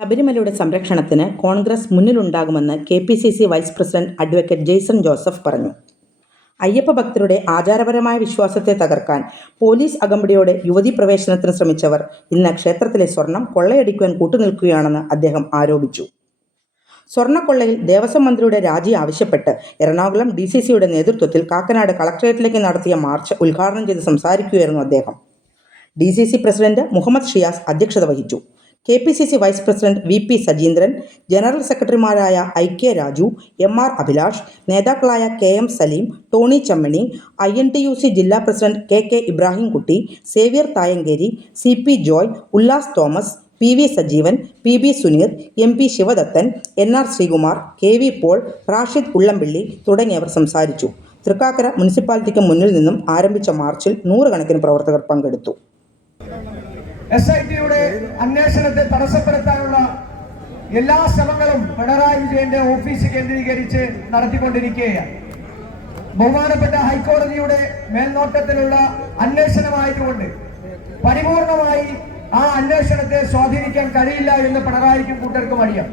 ശബരിമലയുടെ സംരക്ഷണത്തിന് Congress മുന്നിലുണ്ടാകുമെന്ന് K P C C vice president advocate Jaison Joseph പറഞ്ഞു. അയ്യപ്പ ഭക്തരുടെ ആചാരപരമായ വിശ്വാസത്തെ തകർക്കാൻ പോലീസ് അകമ്പടിയോടെ യുവതി പ്രവേശനത്തിന് ശ്രമിച്ചവർ ഇന്ന് ക്ഷേത്രത്തിലെ സ്വർണം കൊള്ളയടിക്കുവാൻ കൂട്ടുനിൽക്കുകയാണെന്ന് അദ്ദേഹം ആരോപിച്ചു. സ്വർണക്കൊള്ളയിൽ ദേവസ്വം മന്ത്രിയുടെ രാജി ആവശ്യപ്പെട്ട് എറണാകുളം ഡി സി സിയുടെ നേതൃത്വത്തിൽ കാക്കനാട് കളക്ടറേറ്റിലേക്ക് നടത്തിയ മാർച്ച് ഉദ്ഘാടനം ചെയ്ത് സംസാരിക്കുകയായിരുന്നു അദ്ദേഹം. D C C president Muhammad Shiyas അധ്യക്ഷത വഹിച്ചു. K P C C vice president V P Sajeendran general സെക്രട്ടറിമാരായ I K Raju M R Abhilash നേതാക്കളായ K M Saleem Tony Chammani I N T U C ജില്ലാ president K K Ibrahimkutty Xavier Thayankeri C P Joy Ullas Thomas P V Sajeevan P B Suneer M P Sivadathan N R Sreekumar K V Paul Rashid Ullampilly തുടങ്ങിയവർ സംസാരിച്ചു. തൃക്കാക്കര മുനിസിപ്പാലിറ്റിക്ക് മുന്നിൽ നിന്നും ആരംഭിച്ച മാർച്ചിൽ നൂറുകണക്കിന് പ്രവർത്തകർ പങ്കെടുത്തു. എസ് ഐ ടിയുടെ അന്വേഷണത്തെ തടസ്സപ്പെടുത്താനുള്ള എല്ലാ ശ്രമങ്ങളും പിണറായി വിജയന്റെ ഓഫീസ് കേന്ദ്രീകരിച്ച് നടത്തിക്കൊണ്ടിരിക്കുകയാണ്. ബഹുമാനപ്പെട്ട ഹൈക്കോടതിയുടെ മേൽനോട്ടത്തിലുള്ള അന്വേഷണമായതുകൊണ്ട് പരിപൂർണമായി ആ അന്വേഷണത്തെ സ്വാധീനിക്കാൻ കഴിയില്ല എന്ന് പിണറായിക്കും കൂട്ടർക്കും അറിയാം